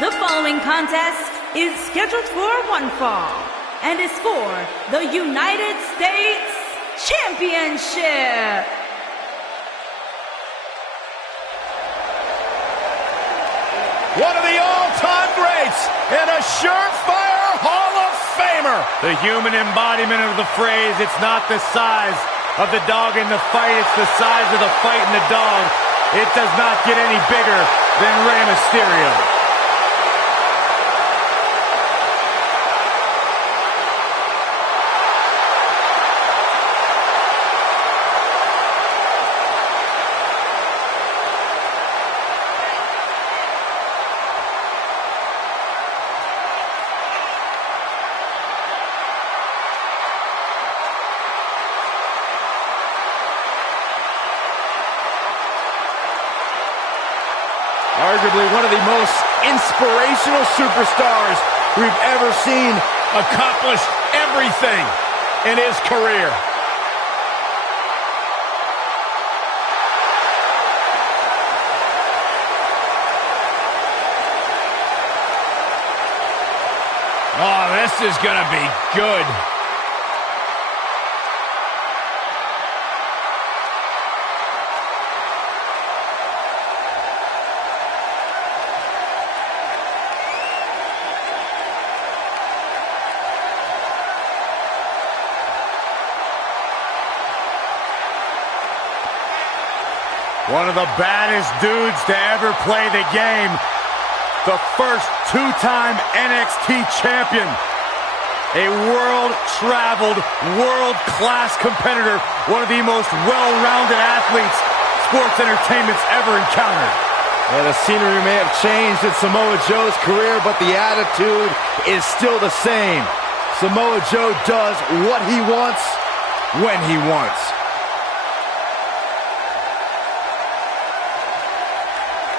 The following contest is scheduled for one fall and is for the United States Championship. One of the all-time greats and a surefire Hall of Famer. The human embodiment of the phrase, it's not the size of the dog in the fight, it's the size of the fight in the dog. It does not get any bigger than Rey Mysterio. Arguably one of the most inspirational superstars we've ever seen accomplish everything in his career. Oh, this is gonna be good. One of the baddest dudes to ever play the game. The first two-time NXT champion. A world-traveled, world-class competitor. One of the most well-rounded athletes sports entertainment's ever encountered. Yeah, the scenery may have changed in Samoa Joe's career, but the attitude is still the same. Samoa Joe does what he wants, when he wants.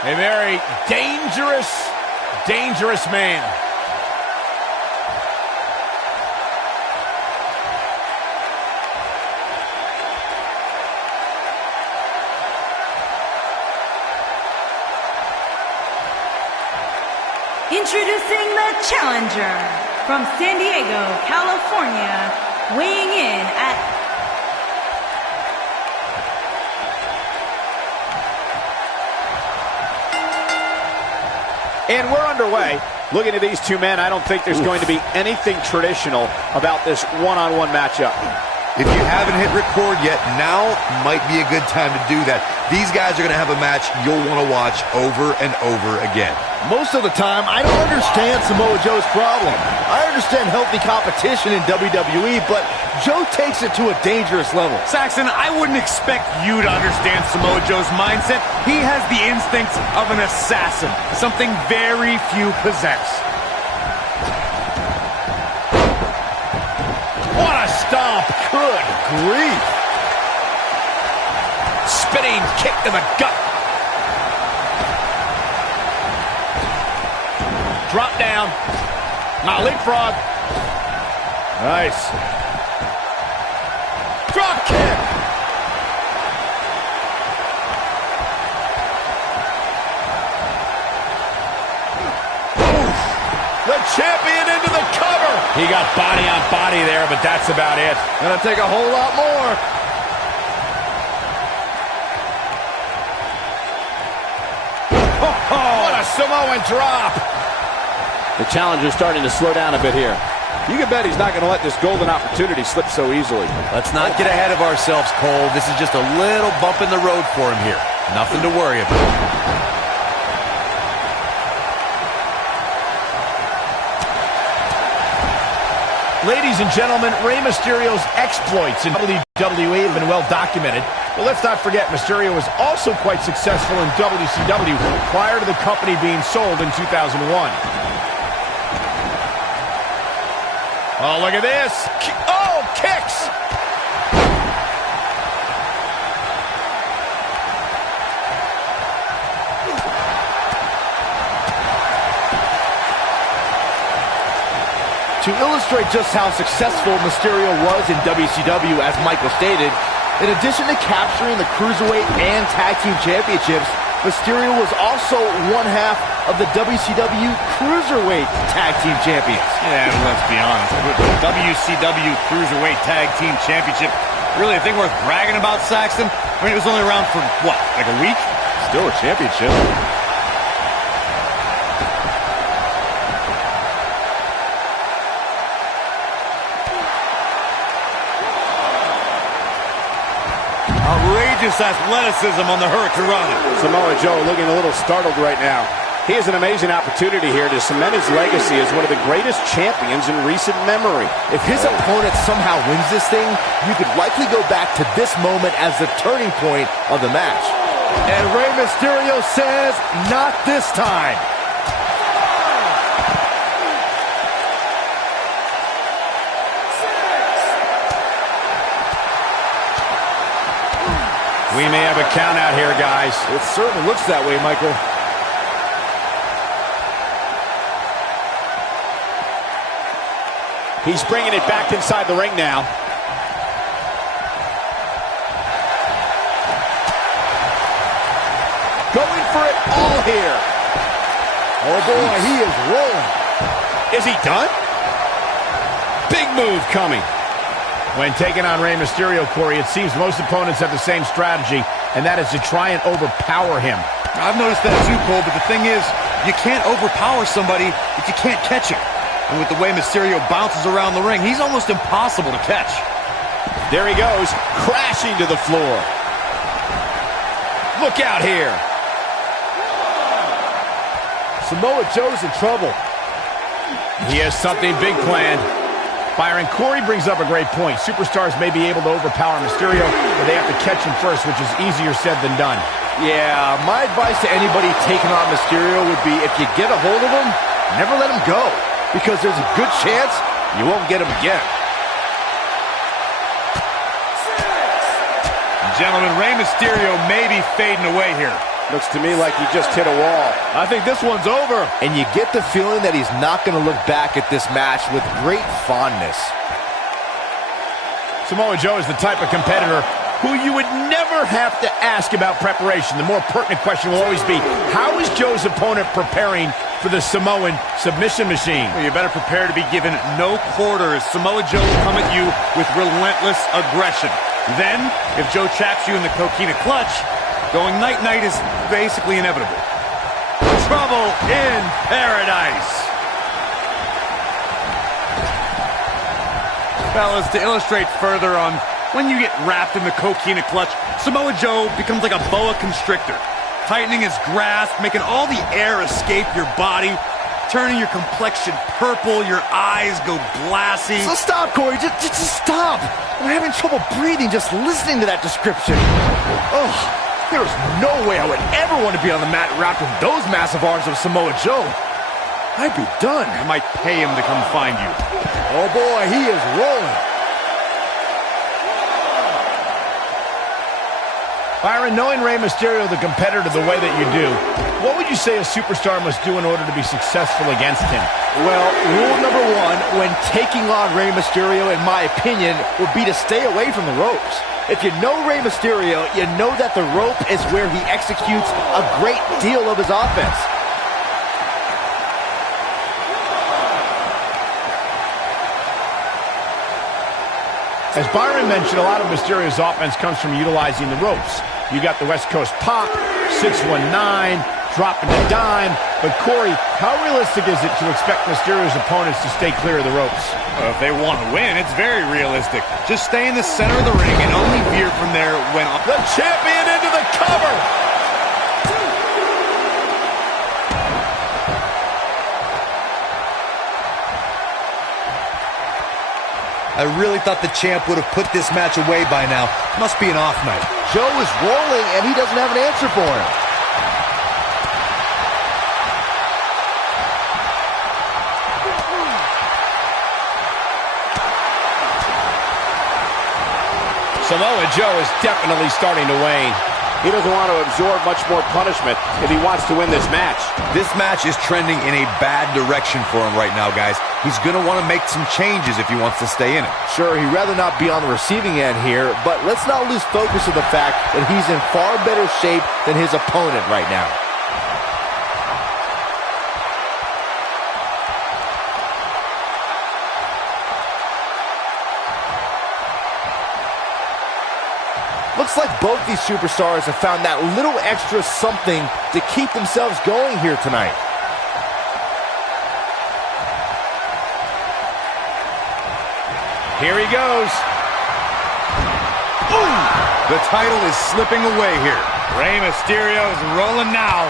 A very dangerous, dangerous man. Introducing the challenger from San Diego, California, weighing in at And we're underway. Looking at these two men, I don't think there's going to be anything traditional about this one-on-one matchup. If you haven't hit record yet, now might be a good time to do that. These guys are going to have a match you'll want to watch over and over again. Most of the time, I don't understand Samoa Joe's problem. I understand healthy competition in WWE, but Joe takes it to a dangerous level. Saxon, I wouldn't expect you to understand Samoa Joe's mindset. He has the instincts of an assassin, something very few possess. What a stomp. Good grief. Spinning kick to the gut. Drop down. Now leapfrog. Nice. Drop kick. Oof. The champion into the cover. He got body on body there, but that's about it. Gonna take a whole lot more. What a Samoan drop. The challenger's starting to slow down a bit here. You can bet he's not going to let this golden opportunity slip so easily. Let's not get ahead of ourselves, Cole. This is just a little bump in the road for him here. Nothing to worry about. Ladies and gentlemen, Rey Mysterio's exploits in WWE have been well documented. But let's not forget, Mysterio was also quite successful in WCW prior to the company being sold in 2001. Oh, look at this. Oh, kicks. To illustrate just how successful Mysterio was in WCW, as Michael stated, in addition to capturing the Cruiserweight and Tag Team Championships, Mysterio was also one half of the WCW Cruiserweight Tag Team Champions. Yeah, let's be honest. The WCW Cruiserweight Tag Team Championship, really a thing worth bragging about, Saxton? I mean, it was only around for, what, like a week? Still a championship. Outrageous athleticism on the Hurricanrana. Samoa Joe looking a little startled right now. He has an amazing opportunity here to cement his legacy as one of the greatest champions in recent memory. If his opponent somehow wins this thing, you could likely go back to this moment as the turning point of the match. And Rey Mysterio says, not this time. We may have a count out here, guys. It certainly looks that way, Michael. He's bringing it back inside the ring now. Going for it all here. Oh boy, he is rolling. Is he done? Big move coming. When taking on Rey Mysterio, Corey, it seems most opponents have the same strategy, and that is to try and overpower him. I've noticed that too, Cole, but the thing is, you can't overpower somebody if you can't catch him. And with the way Mysterio bounces around the ring, he's almost impossible to catch. There he goes, crashing to the floor. Look out here. Samoa Joe's in trouble. He has something big planned. Byron, Corey brings up a great point. Superstars may be able to overpower Mysterio, but they have to catch him first, which is easier said than done. Yeah, my advice to anybody taking on Mysterio would be, if you get a hold of him, never let him go, because there's a good chance you won't get him again. Gentlemen, Rey Mysterio may be fading away here. Looks to me like he just hit a wall. I think this one's over. And you get the feeling that he's not going to look back at this match with great fondness. Samoa Joe is the type of competitor who you would never have to ask about preparation. The more pertinent question will always be, how is Joe's opponent preparing for the Samoan submission machine? Well, you better prepare to be given no quarters. Samoa Joe will come at you with relentless aggression. Then, if Joe traps you in the coquina clutch, going night-night is basically inevitable. Trouble in paradise. Fellas, to illustrate further on when you get wrapped in the coquina clutch, Samoa Joe becomes like a boa constrictor, tightening his grasp, making all the air escape your body, turning your complexion purple, your eyes go glassy. So stop, Corey. Just stop. I'm having trouble breathing just listening to that description. Oh, there's no way I would ever want to be on the mat wrapped in those massive arms of Samoa Joe. I'd be done. I might pay him to come find you. Oh boy, he is rolling. Byron, knowing Rey Mysterio, the competitor, the way that you do, what would you say a superstar must do in order to be successful against him? Well, rule number one when taking on Rey Mysterio, in my opinion, would be to stay away from the ropes. If you know Rey Mysterio, you know that the rope is where he executes a great deal of his offense. As Byron mentioned, a lot of Mysterio's offense comes from utilizing the ropes. You got the West Coast pop, 619, dropping the dime. But Corey, how realistic is it to expect Mysterio's opponents to stay clear of the ropes? Well, if they want to win, it's very realistic. Just stay in the center of the ring and only veer from there when... The champion into the cover! I really thought the champ would have put this match away by now. Must be an off night. Joe is rolling, and he doesn't have an answer for him. Samoa Joe is definitely starting to wane. He doesn't want to absorb much more punishment if he wants to win this match. This match is trending in a bad direction for him right now, guys. He's going to want to make some changes if he wants to stay in it. Sure, he'd rather not be on the receiving end here, but let's not lose focus of the fact that he's in far better shape than his opponent right now. Looks like both these superstars have found that little extra something to keep themselves going here tonight. Here he goes. Ooh! The title is slipping away here. Rey Mysterio is rolling now.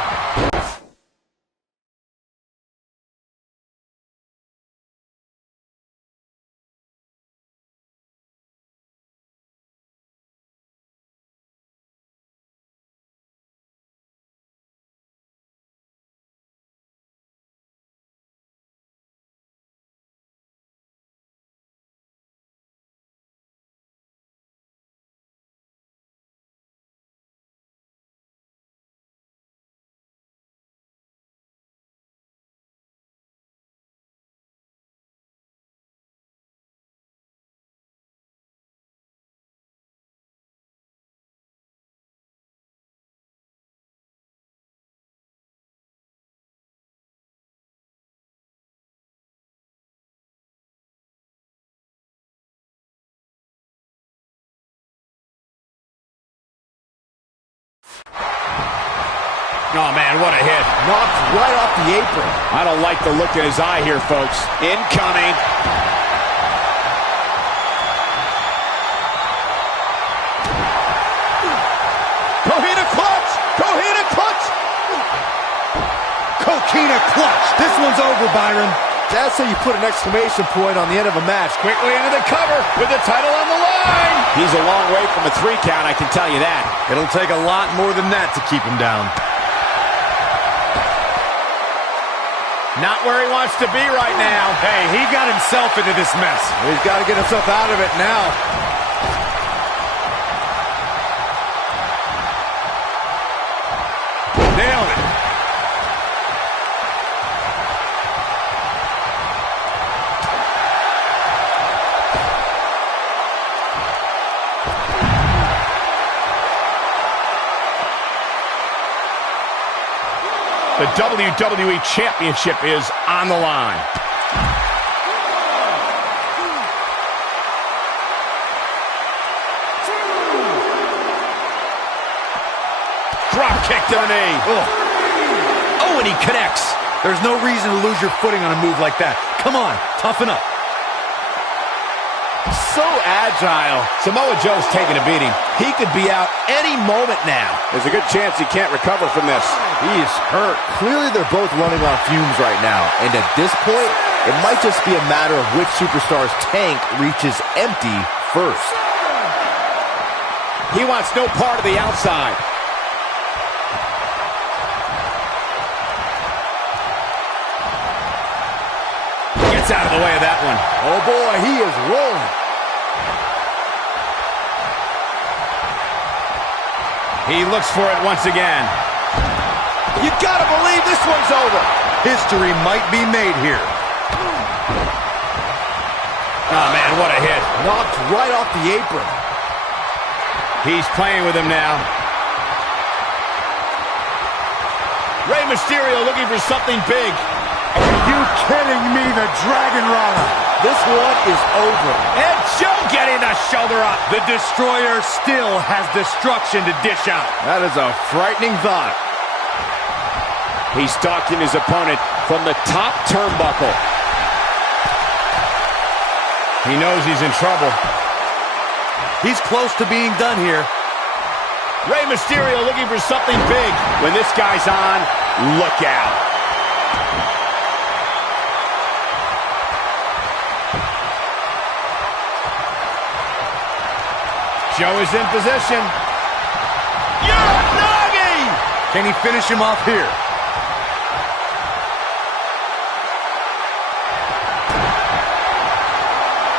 Oh, man, what a hit. Knocked right off the apron. I don't like the look in his eye here, folks. Incoming. Coquina clutch! Coquina clutch! Coquina clutch! This one's over, Byron. That's how you put an exclamation point on the end of a match. Quickly into the cover with the title on the line. He's a long way from a 3 count, I can tell you that. It'll take a lot more than that to keep him down. Not where he wants to be right now. Hey, he got himself into this mess. He's got to get himself out of it now. Nailed it. The WWE Championship is on the line. Drop kick to the knee. Oh, and he connects. There's no reason to lose your footing on a move like that. Come on, toughen up. So agile. Samoa Joe's taking a beating. He could be out any moment now. There's a good chance he can't recover from this. He is hurt. Clearly they're both running on fumes right now. And at this point, it might just be a matter of which superstar's tank reaches empty first. He wants no part of the outside. Gets out of the way of that one. Oh boy, he is rolling. He looks for it once again. You gotta believe this one's over. History might be made here. Oh, man, what a hit. Knocked right off the apron. He's playing with him now. Rey Mysterio looking for something big. Are you kidding me? The Dragon Rana. This one is over. And Joe getting the shoulder up. The Destroyer still has destruction to dish out. That is a frightening thought. He's stalking his opponent from the top turnbuckle. He knows he's in trouble. He's close to being done here. Rey Mysterio looking for something big. When this guy's on, look out. Joe is in position. Uranagi! Can he finish him off here?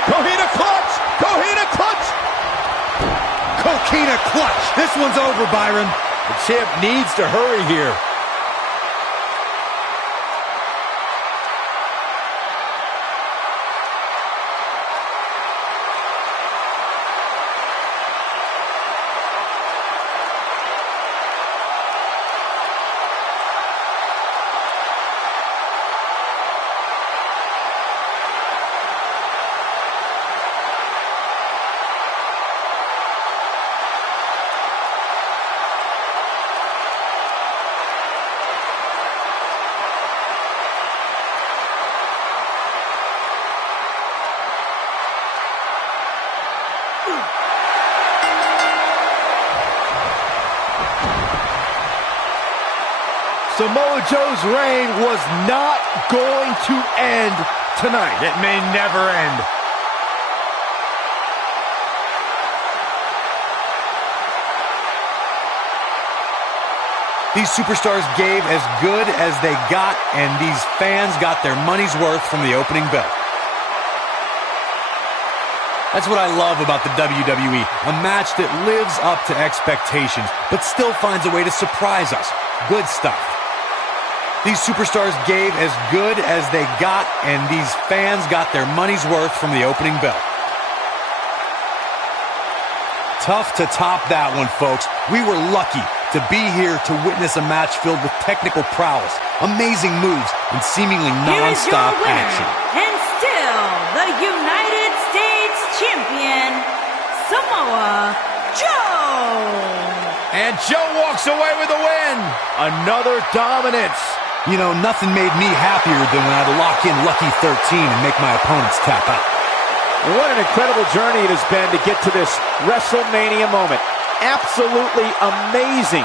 Coquina clutch! Coquina clutch! Argentina clutch. This one's over, Byron. The champ needs to hurry here. Samoa Joe's reign was not going to end tonight. It may never end. These superstars gave as good as they got, and these fans got their money's worth from the opening bell. That's what I love about the WWE, a match that lives up to expectations, but still finds a way to surprise us. Good stuff. These superstars gave as good as they got, and these fans got their money's worth from the opening bell. Tough to top that one, folks. We were lucky to be here to witness a match filled with technical prowess, amazing moves, and seemingly non-stop action. And still the United States champion, Samoa Joe. And Joe walks away with the win. Another dominance. You know, nothing made me happier than when I'd lock in Lucky 13 and make my opponents tap out. And what an incredible journey it has been to get to this WrestleMania moment. Absolutely amazing